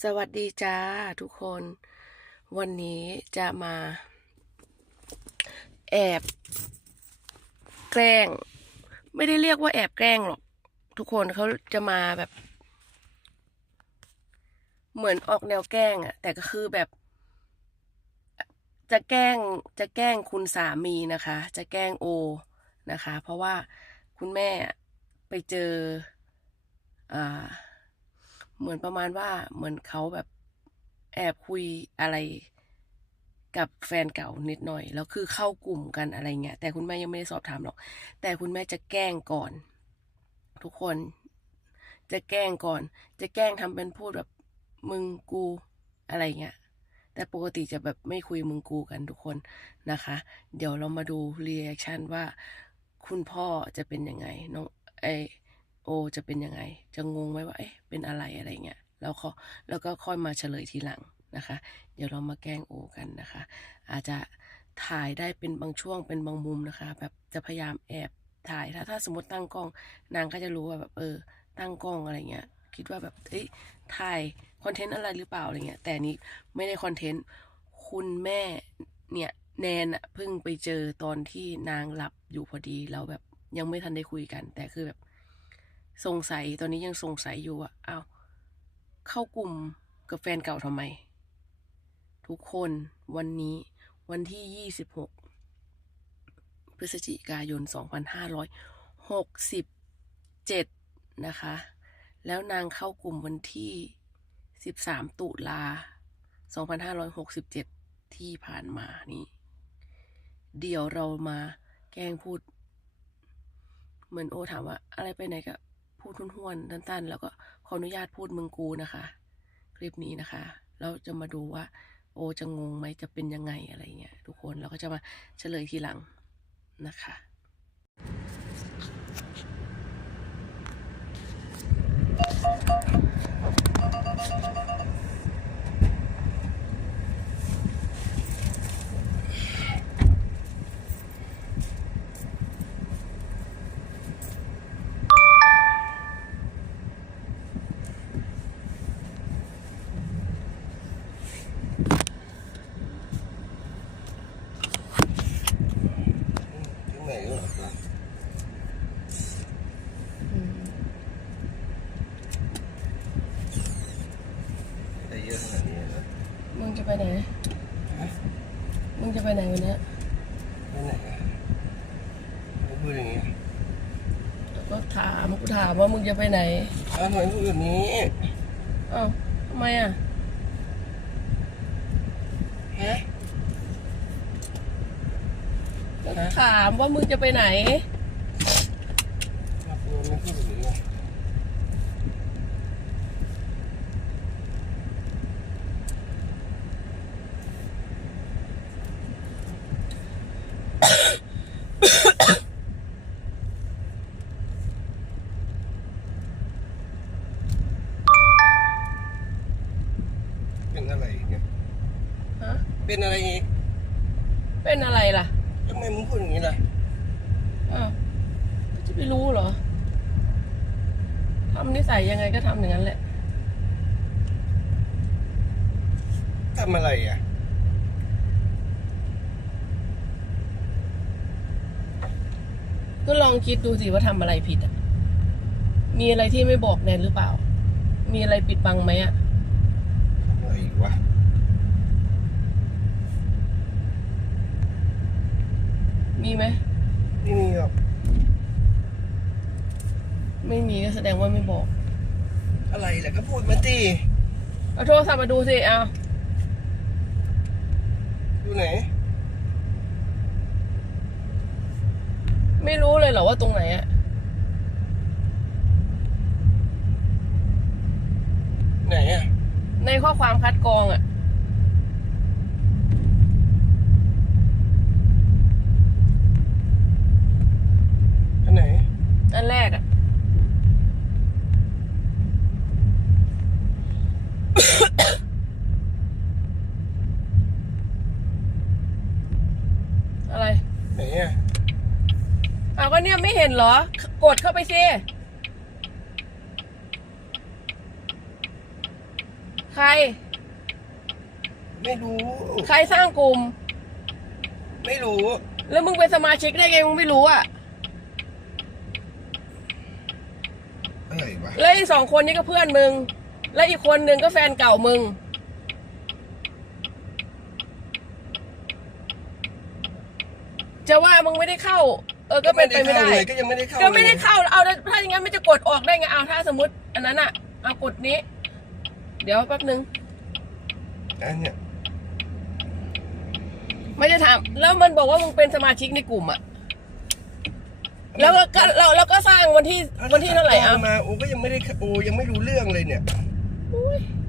สวัสดีจ้าทุกคน วันนี้จะมา แอบ แกล้ง ไม่ได้เรียกว่าแอบแกล้งหรอก ทุกคนเขาจะมาแบบ เหมือนออกแนวแกล้งอะแต่ก็คือแบบ จะแกล้งจะแกล้งคุณสามีนะคะ จะแกล้งโอนะคะ เพราะว่าคุณแม่ไปเจอ อ่า เหมือนประมาณว่าเหมือนเขาแบบแอบคุยอะไรกับแฟนเก่านิดหน่อย แล้วคือเข้ากลุ่มกันอะไรเงี้ย แต่คุณแม่ยังไม่ได้สอบถามหรอก แต่คุณแม่จะแกล้งก่อน ทุกคนจะแกล้งก่อน จะแกล้งทำเป็นพูดแบบมึงกูอะไรเงี้ย แต่ปกติจะแบบไม่คุยมึงกูกันทุกคนนะคะ เดี๋ยวเรามาดูรีแอคชั่นว่า คุณพ่อจะเป็นยังไงน้องไอ โอจะเป็นยังไง จะงงไหมว่าเอ๊ะเป็นอะไรอะไรเงี้ยแล้วก็แล้วก็ค่อยมาเฉลยทีหลังนะคะ เดี๋ยวเรามาแกล้งโอกันนะคะ อาจจะถ่ายได้เป็นบางช่วงเป็นบางมุมนะคะ แบบจะพยายามแอบถ่ายถ้าถ้าสมมติตั้งกล้อง นางก็จะรู้ว่าแบบเออ ตั้งกล้องอะไรเงี้ยคิดว่าแบบเอ้ยถ่ายคอนเทนต์อะไรหรือเปล่าอะไรเงี้ยแต่นนี้ไม่ได้คอนเทนต์คุณแม่เนี่ยแนนอะเพิ่งไปเจอตอนที่นางหลับอยู่พอดีแล้วแบบยังไม่ทันได้คุยกัน แต่คือแบบ สงสัยตอนนี้ยังสงสัยอยู่ว่าอ้าเข้ากลุ่มกับแฟนเก่าทำไม ทุกคนวันนี้วันที่ยี่สิบหกพฤศจิกายนสองพันห้าร้อยหกสิบเจ็ดนะคะ แล้วนางเข้ากลุ่มวันที่สิบสามตุลา 2567 ที่ผ่านมานี่เดี๋ยวเรามาแกล้งพูด เหมือนโอถามว่าอะไรไปไหนก็ พูดทุ่นๆตันๆ แล้วก็ขออนุญาตพูดมึงกูนะคะ คลิปนี้นะคะเราจะมาดูว่า โอจะงงไหมจะเป็นยังไงอะไรเงี้ยทุกคนเราก็จะมาเฉลยทีหลังนะคะ ถึงไหนแล้วเหรอครับได้เยอะขนาดนี้นะ มึงจะ ไปไหน มึงจะไปไหนวันเนี้ยไปไหนอะไม่พูดอย่างนี้อะก็ถามกูถามว่ามึงจะไปไหนอ้าวทำไมพูดแบบนี้อ้าวทำไมอะฮะก็ถามว่ามึงจะไปไหน ครับตัวไม่พูดแบบนี้อะ เป็นอะไรอีกเนี่ย ฮะ เป็นอะไรอีกเป็นอะไรล่ะทำไมมึงพูดอย่างนี้ล่ะอ้าวก็จะไปรู้เหรอทำนิสัยยังไงก็ทำอย่างนั้นแหละทำอะไรอะก็ลองคิดดูสิว่าทำอะไรผิดอะ มีอะไรที่ไม่บอกแนนหรือเปล่า มีอะไรปิดบังไหมอะอะไรอีกวะ มีไหม ไม่มีหรอกไม่มีก็แสดงว่าไม่บอก อะไรแหละก็พูดมาตีเอาโทรศัพท์มาดูสิเอาดูไหน ไม่รู้เลยเหรอว่าตรงไหนอะไหนอะในข้อความคัดกรองอะ อันไหน อันแรกอะ อะไร ไหนอะ เอาก็ เนี่ยไม่เห็นเหรอ กดเข้าไปสิ ใคร ไม่รู้ ใครสร้างกลุ่ม ไม่รู้ แล้วมึงเป็นสมาชิกได้ไงมึงไม่รู้อะอะไรวะแล้วอีกสองคนนี้ก็เพื่อนมึง แล้วอีกคนหนึ่งก็แฟนเก่ามึง จะว่ามึงไม่ได้เข้าเออก็เป็นไปไม่ได้เลยก็ยังไม่ได้เข้าก็ไม่ได้ลยเข้าเอาแล้วถ้าอย่างนั้นมันจะกดออกได้ไงเอาถ้าสมมติ อันนั้นอะเอากดนี้ เดี๋ยวแป๊บนึงอันเนี้ยไม่ได้ถามแล้วมันบอกว่ามึงเป็นสมาชิกในกลุ่มอะแล้วก็เราเราก็สร้างวันที่วันที่เท่าไหร่ตอะนมาโอก็ยังไม่ได้โอยังไม่รู้เรื่องเลยเนี่ย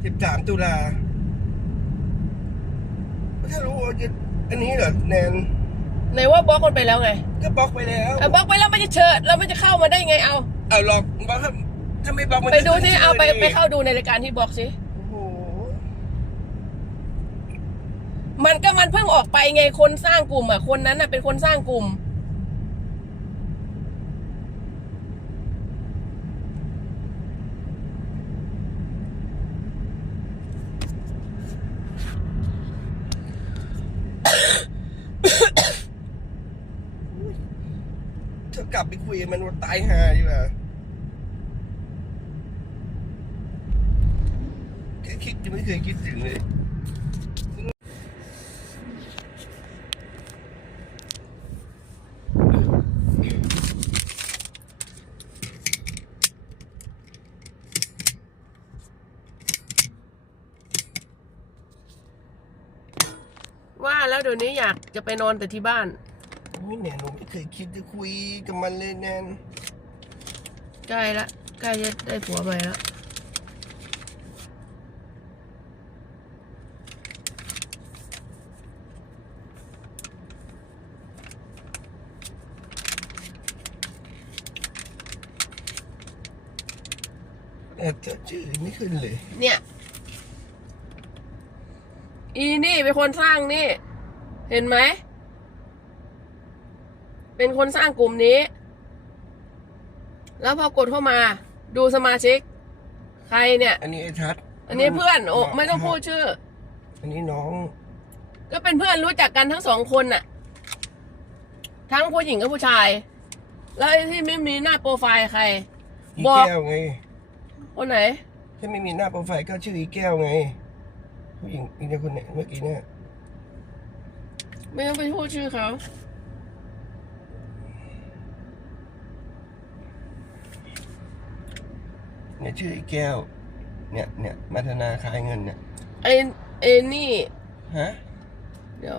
สิบสามตุลาถ้ารู้โอจะอันนี้เหรอแนน ไหนว่าบล็อกมันไปแล้วไงก็บล็อกไปแล้วเอาบล็อกไปแล้วมันจะเชิญแล้วมันจะเข้ามาได้ไงเอา เอาลองบล็อกถ้าถ้าไม่บล็อกมันไปจะดูสิขึ้นเอาไปชื่ไปเข้าดูในรายการที่บล็อกสิโอ้โหมันก็มันเพิ่งออกไปไงคนสร้างกลุ่มอะคนนั้นอะเป็นคนสร้างกลุ่ม ถ้ากลับไป คุยมันว่าตายหาดีกว่าแค่คิดยังไม่เคยคิดถึงเลยว่าแล้วเดี๋ยวนี้อยากจะไปนอนแต่ที่บ้าน โอ้ยแนนหนูไม่เคยคิดจะคุยกับมันเลยแนนใกล้ละใกล้จะได้ผัวใหม่ละแต่จะชื่อไม่ขึ้นเลย เนี่ย อีนี่เป็นคนสร้างนี่ เห็นไหม เป็นคนสร้างกลุ่มนี้ แล้วพอกดเข้ามาดูสมาชิก ใครเนี่ย อันนี้ไอ้ทัศอันนี้เพื่อนโอ้ไม่ต้องพูดชื่อ อันนี้น้อง ก็เป็นเพื่อนรู้จักกันทั้งสองคนน่ะ ทั้งผู้หญิงกับผู้ชาย แล้วไอ้ที่ไม่มีหน้าโปรไฟล์ใคร อีบอก แก้วไงคนไหน ถ้าไม่มีหน้าโปรไฟล์ก็ชื่ออีแก้วไงผู้หญิงอีกเนี่ยคนเนี่ยเมื่อกี้เนี่ย ไม่ต้องไปพูดชื่อเขา เนี่ยชื่ออีแก้ว เนี่ยเนี่ยมัทนาคายเงินเนี่ยไอ้ไอ้นี่ ฮะเดี๋ยว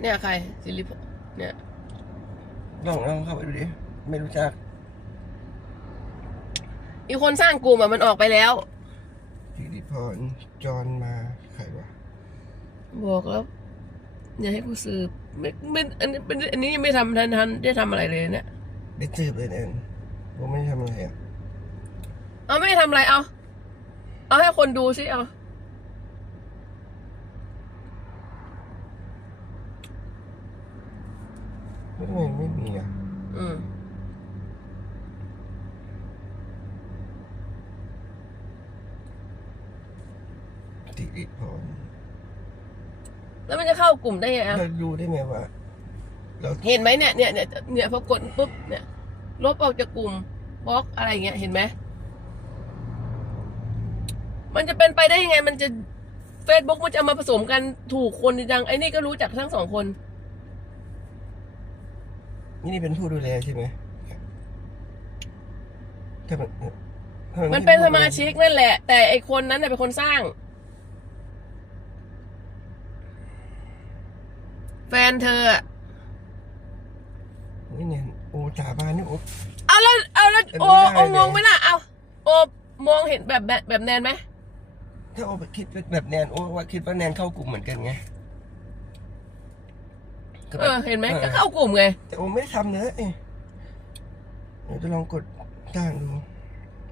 เนี่ยใครสิริพเนี่ยลองลองเข้าไปดูดิไม่รู้จักอีกคนสร้างกลุ่มอะมันออกไปแล้วสิริพรจอนมาใครวะบอกแล้ว อย่าให้กูสืบไม่ไม่อันนี้เป็นอันนี้ยังไม่ทำทันทันได้ทำอะไรเลยเนี่ยได้สืบเลยเนี่ยผมไม่ได้ทำอะไรอะ เอาไม่ทำอะไรเอา เอาให้คนดูสิเอาไม่ทำไมไม่มีอะ อืมสิริพรแล้วมันจะเข้ากลุ่มได้ไงอะ เราดูได้ไหมว่าเราเห็นไหมเนี่ยเนี่ยเนี่ยเนี่ยพอกดปุ๊บเนี่ย ลบออกจากกลุ่มบล็อกอะไรอย่างเงี้ยเห็นไหม มันจะเป็นไปได้ยังไง มันจะเฟซบุ๊กมันจะเอามาผสมกันถูกคนจังไอ้นี่ก็รู้จักทั้งสองคน นี่นี่เป็นผู้ดูแลใช่ไหมถ้ามันถ้ามันเป็นสมาชิกนั่นแหละ แต่ไอคนนั้นน่ะเป็นคนสร้าง แฟนเธออะนี่เนี่ยโอ้สาบานนี่โอ้ เอาแล้วเอาแล้วอันนี้โอได้โอเลย งงไหมล่ะเอาโอมองเห็นแบบแบบแบบแนนไหม ถ้าโอ้คิดแบบแนนโอ้ว่าคิดว่าแนนเข้ากลุ่มเหมือนกันไงก็แบบเออเห็นไหมออก็เข้ากลุ่มไง แต่โอ้ไม่ได้ทำเนื้อะเดี๋ยวจะลองกดจ้างดู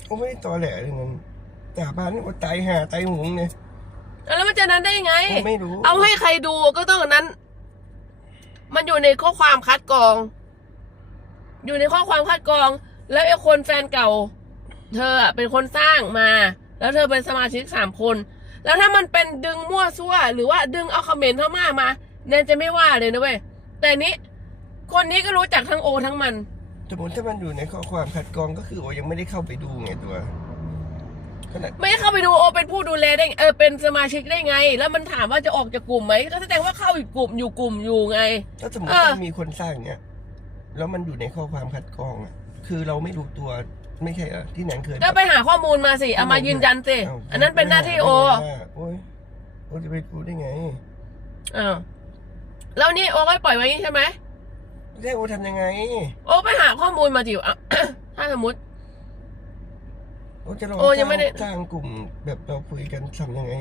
โอ้ไม่ได้ตอแหลเลยนั้นสาบานนี่โอ้ตายห่าตายหงเนี่ยแล้วมันจะนั้นได้ยังไง โอ้ไม่รู้เอาให้ใครดูก็ต้องอันนั้น มันอยู่ในข้อความคัดกรอง อยู่ในข้อความคัดกรอง แล้วไอ้คนแฟนเก่า เธออะเป็นคนสร้างมา แล้วเธอเป็นสมาชิกสามคน แล้วถ้ามันเป็นดึงมั่วซั่ว หรือว่าดึงเอาคอมเมนต์พม่ามาแนนจะไม่ว่าเลยนะเว้ยแต่นี้คนนี้ก็รู้จักทั้งโอทั้งมันสมมติถ้ามันอยู่ในข้อความขัดกรองก็คือโอยังไม่ได้เข้าไปดูไงตัวขนาดไม่เข้าไปดูโอเป็นผู้ดูแลได้ไงเออเป็นสมาชิกได้ไง แล้วมันถามว่าจะออกจากกลุ่มไหมก็แสดงว่าเข้าอีกกลุ่มอยู่กลุ่มอยู่ไง ถ้าสมมติเออว่ามีคนสร้างเนี่ยแล้วมันอยู่ในข้อความขัดกรองอะคือเราไม่รู้ตัว ไม่ใช่เหรอที่แหนนเคยก็ไปหาข้อมูลมาสิ เอามายืนยันสิเาอันนั้นเป็นหน้าที่โอ โอ้ยโอจะไปรู้ได้ไงอ้าวแล้วนี่โอก็ปล่อยไว้อย่างนี้ใช่ไหมแล้โอทำยังไง โอไปหาข้อมูลมาจิวอะถ้าสมมติโอจะลองโอ้ยังไม่ได้สร้างกลุ่มแบบเราคุยกันทำยังไง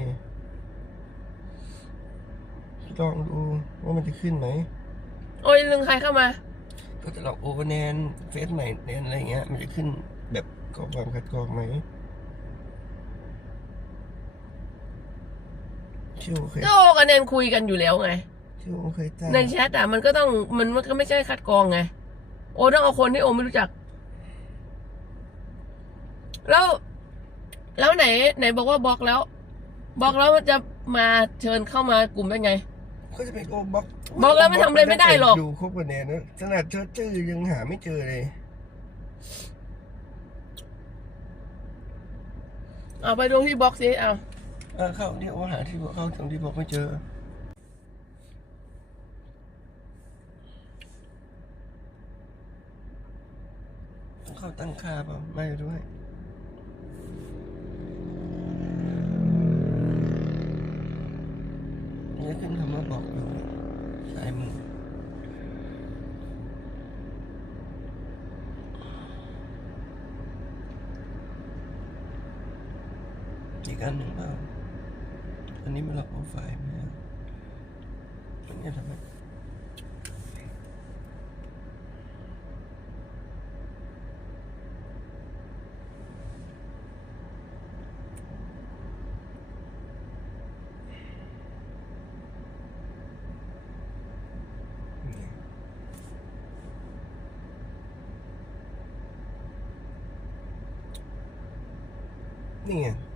ลองดูว่ามันจะขึ้นไหม โอ้ยลึงใครเข้ามา ก็จะลองโอเวอร์แนนเฟซใหม่แนนอะไรเงี้ย มันจะขึ้น แบบข้อความขัดกรองไหมชื่อโอเคยก็โอกับแนนคุยกันอยู่แล้วไงชื่อโอเคยจ้าในแชทอะมันก็ต้องมันมันก็ไม่ใช่คัดกรองไง โอต้องเอาคนที่โอไม่รู้จัก แล้ว แล้วไหน ไหนบอกว่าบล็อกแล้วบล็อกแล้วมันจะมาเชิญเข้ามากลุ่มได้ไง ก็จะเป็นโอบล็อกบล็อกแล้วมันทำอะไรไม่ได้หรอกอยู่คบกับแนนนะขนาดเจอชื่อยังหาไม่เจอเลย เอาไปดูที่บล็อกสิเอาเออเข้าที่โอหาที่บอกเข้าตรงที่บล็อกไม่เจอต้องเข้าตั้งค่าเปล่าไม่ด้วยนี่ขึ้นคำว่าบอกอยู่สายมือ กอันหนึ่งเปล่าอันนี้มันล็อกโปรไฟล์ไหมอะอันนี้ทำไมนี่ไง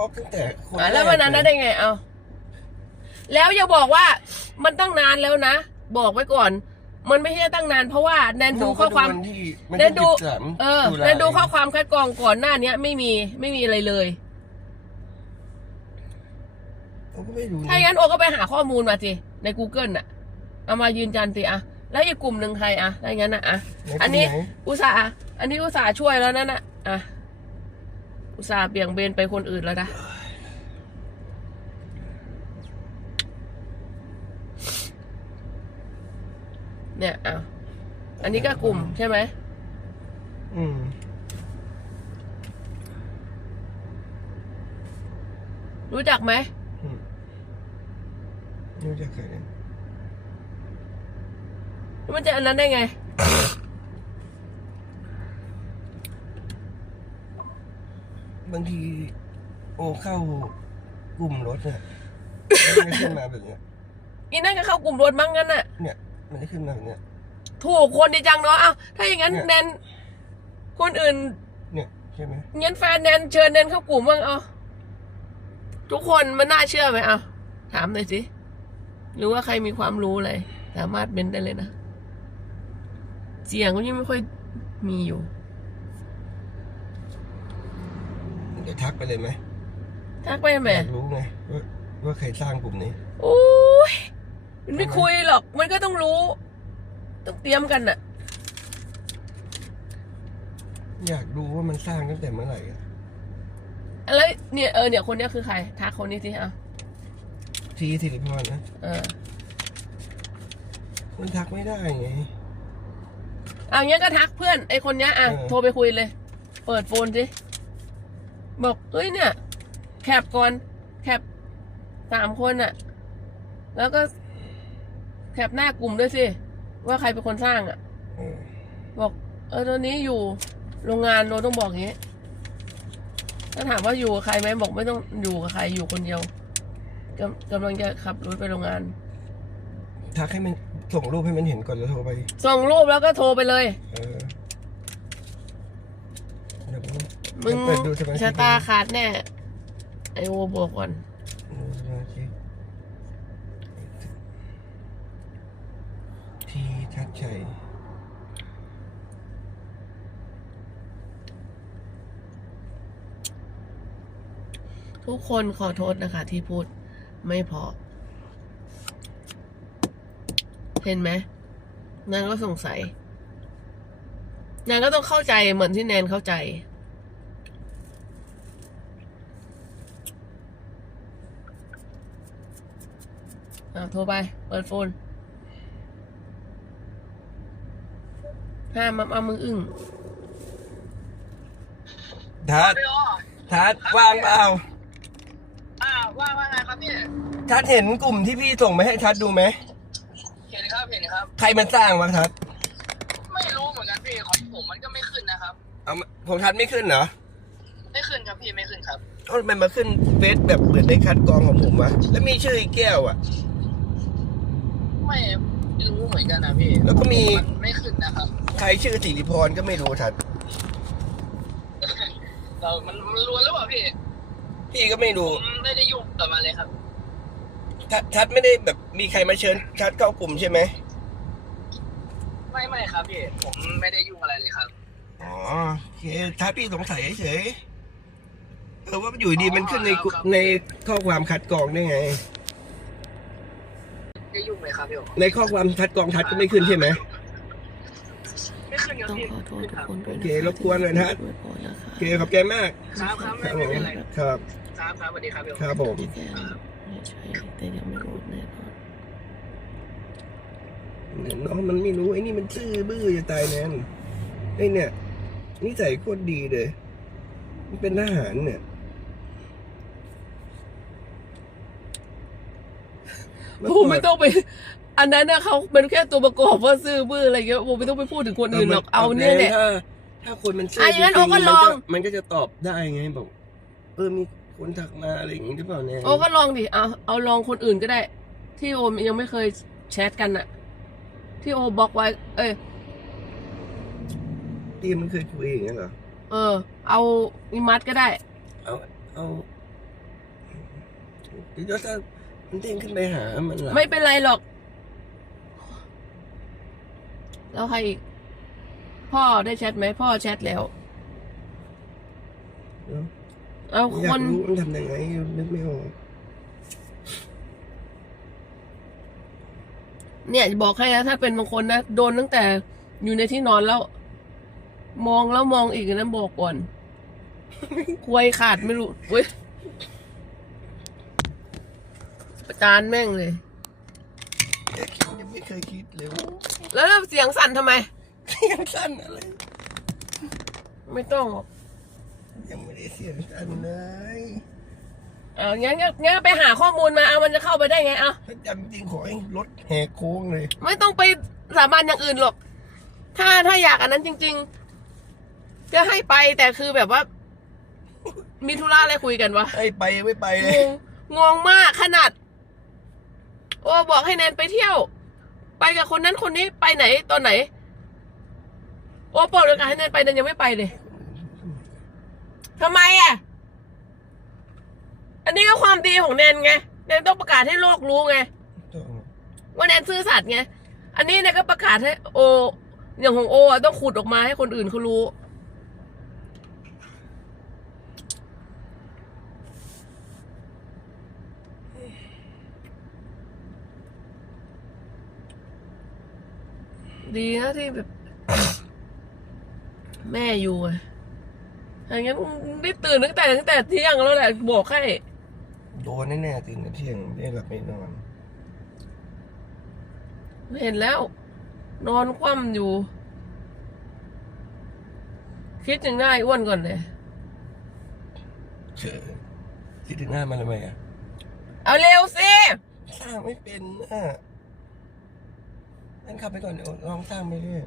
ป๊อปตั้งแต่คนอะแล้ววันนั้นรได้กได้ไงเอาแล้วอย่าบอกว่ามันตั้งนานแล้วนะ บอกไว้ก่อน มันไม่ใช่ตั้งนานเพราะว่าแนนดูข้อความนที่มันแนนดูที่13เออตุลาแนนดูข้อความคัดกรองก่อนหน้าเนี้ย ไม่มีไม่มีอะไรเลยผมก็ไม่รู้นะถ้าอย่างนั้นโอก็ไปหาข้อมูลมาสิใน Google น่ะ เอามายืนยันสิอะแล้วอีกกลุ่มหนึ่งใครอะถ้าอย่างนั้นอะอะไหอันนี้ไหอุตส่าห์อันนี้อุตส่าห์ช่วยแล้วนั่นน่ะอะ อุตส่าห์เบี่ยงเบนไปคนอื่นแล้วนะ เนี่ยเอาอันนี้ก็กลุ่มใช่ไหม อืม รู้จักไหมอืมไม่รู้จักใครเลยมันจะอันนั้นได้ไง บางทีโอเข้ากลุ่มรถเนี่ยมันจะขึ้นมาแบบเนี้ยอีนั่นก็เข้ากลุ่มรถมั้งงั้นน่ะ เนี่ย มันจะขึ้นมาแบบเนี้ยถูกคนดีจังเนาะเอาถ้าอย่างนั้นเนี่ยแนนคนอื่น เนี่ยใช่ไหมงั้นแฟนแนนเชิญแนนเข้ากลุ่มบ้างเอาทุกคนมันน่าเชื่อไหมเอาถามหน่อยสิหรือว่าใครมีความรู้อะไรสามารถเบนได้เลยนะ เสียงก็ยังไม่ค่อยมีอยู่ เดี๋ยวทักไปเลยไหมทักไปไหมอยากรู้ไงว่าว่าใครสร้างกลุ่มนี้โอ้ยมันไม่คุยหรอก มันก็ต้องรู้ ต้องเตรียมกันน่ะอยากรู้ว่ามันสร้างตั้งแต่เมื่อไหร่อะแล้วเนี่ยเออเนี่ยคนเนี้ยคือใคร ทักคนนี้สิเอาทีสิริพรนะเออมันทักไม่ได้ไงเอางี้ก็ทักเพื่อนไอคนเนี้ยอะเออโทรไปคุยเลย เปิดโฟนสิ บอกเอ้ยเนี่ย แคปก่อนแคปสามคนอะแล้วก็แคปหน้ากลุ่มด้วยสิว่าใครเป็นคนสร้างอะเออบอกเออตอนนี้อยู่โรงงานโนต้องบอกอย่างนี้ถ้าถามว่าอยู่กับใครไหมบอกไม่ต้องอยู่กับใครอยู่คนเดียวกำกำลังจะขับรถไปโรงงานทักให้มันส่งรูปให้มันเห็นก่อนแล้วโทรไป ส่งรูปแล้วก็โทรไปเลย เออเดี๋ยวผ มมมึงเปิดดูสมาชิกชะตาขาดแน่ไอโอบอกก่อนดูสมาชิกที่ทัดใจทุกคนขอโทษนะคะ ที่พูดไม่พอ เห็นไหมนางก็สงสัย นางก็ต้องเข้าใจเหมือนที่แนนเข้าใจ อะโทรไป เปิดโฟน ห้ามมาเอามืออึ้งทัดพี่โอทัดว่างเปล่าอ่าว่าว่าไงครับพี่ ทัดเห็นกลุ่มที่พี่ส่งมาให้ทัดดูไหม เห็นครับ เห็นครับ ใครมันสร้างวะทัด ไม่รู้เหมือนกันพี่ของผมมันก็ไม่ขึ้นนะครับ เอามาของทัดไม่ขึ้นเหรอ ไม่ขึ้นครับพี่ไม่ขึ้นครับเอาทำไมมาขึ้นเฟซแบบเหมือนในคัดกรองของผมวะแล้วมีชื่อไอ้แก้วอะ ไม่รู้เหมือนกันนะพี่แล้วก็มี นไม่ขึ้นนะครับ ใครชื่อสิริพรก็ไม่รู้ทัดเรามันมันล้วนแล้วเปล่าพี่พี่ก็ไม่รู้ผมไม่ได้ยุ่งกับมันเลยครับ ทัดทัดไม่ได้แบบมีใครมาเชิญทัดเข้ากลุ่มใช่ไหมไม่ไม่ครับพี่ผมไม่ได้ยุ่งอะไรเลยครับ อ๋อโอเคทัดพี่สงสัยเฉยๆเออว่าอยู่ดีมันขึ้นในกลุ่มในข้อความคัดกรองได้ไง ไม่ได้ยุ่งเลยครับพี่โอในข้อความคัดกรองทัดก็ไม่ขึ้นใช่ไหม ไม่ขึ้นครับต้องพี่ขอโทษทุกคนด้วยโอเครบกวนหน่อยนะด้วยพอแล้วค่ะโอเคขอบใจมาก ครับครับคไม่รับผไม่มเป็นไรครับ ครับครับสวัสดีครับพี่โอ ครับผมพี่แก้วไม่ใช่แต่ยังไม่รู้แน่นอน น้องมันไม่รู้ไอ้นี่มันซื่อบื้อจะตายแนนไอ้เนี่ยนิสัยโคตรดีเลย มันเป็นทหารเนี่ย ผมไม่ต้องไป อันนั้นนะเขาเป็นแค่ตัวประกอบว่าซื่อบื้ออะไรเงี้ยผมไม่ต้องไปพูดถึงคนอื่นหรอกเอาเนี่ยแหละ ถ้าถ้าคนมันซื่ออะอย่างนั้นจริโอ้ก็ๆลองมันมันก็จะตอบได้ไงบอกเออมีคนทักมาอะไรอย่างงี้หรือเปล่าเนี่ยโอ้ก็ลองดิเอาเอาลองคนอื่นก็ได้ ที่โอมยังไม่เคยแชทกันอะที่โอบล็อกไว้ เอ้ยพี่มันเคยคุยอย่างเงี้ยเหรอเออ เอาอิมัดก็ได้ เอาเอาเดี๋ยวถ้า มันเด้งขึ้นไปหา มันล่ะไม่เป็นไรหรอก แล้วใครอีก พ่อได้แชทไหมพ่อแชทแล้ว เนอะเอาอคยากน รู้มันทำยังไงนึกไม่ออกเนี่ยบอกให้นะถ้าเป็นบางคนนะ โดนตั้งแต่อยู่ในที่นอนแล้ว มองแล้วมองอีกนะบอกก่อน ควยขาดไม่รู้เว้ยประ จานแม่งเลย ยังไม่เคยคิดเลยว่าแล้วเสียงสั่นทำไม เสียงสั้นอะไร ไม่ต้องหรอกยังไม่ได้เสียงสั้นเลยเอางั้นงั้นงั้นไปหาข้อมูลมาเอามันจะเข้าไปได้ไงเอาถ้าจำจริงขอให้รถแหกโค้งเลยไม่ต้องไปสาบานอย่างอื่นหรอก ถ้าถ้าอยากอันนั้นจริง ๆ จะให้ไปแต่คือแบบว่า มีธุระอะไรคุยกันวะให้ไปไม่ไปเลงย งงงมากขนาด โอ้บอกให้แนนไปเที่ยว ไปกับคนนั้นคนนี้ไปไหนตอนไหน โอ้บอกเลยให้แนนไปแนนยังไม่ไปเลยทำไมอะ อันนี้ก็ความดีของแนนไงแนนต้องประกาศให้โลกรู้ไงว่าแนนซื่อสัตย์ไง อันนี้เนี่ยก็ประกาศให้โอ อย่างของโออะต้องขุดออกมาให้คนอื่นเขารู้ ดีนะที่แบบ แม่อยู่ไงอย่างงั้นได้ตื่นตั้งแต่ตั้งแต่เที่ยงแล้วแหละบอกให้โดนแน่ๆตื่นแต่เที่ยงไม่หลับไม่นอนเห็นแล้ว นอนคว่ำอยู่ คิดถึงหน้าไอ้อ้วนก่อนเลยเฉยคิดถึงหน้ามันทำไมอะเอาเร็วสิ สร้างไม่เป็นอะ นั่นขับไปก่อนลองสร้างไปเรื่อย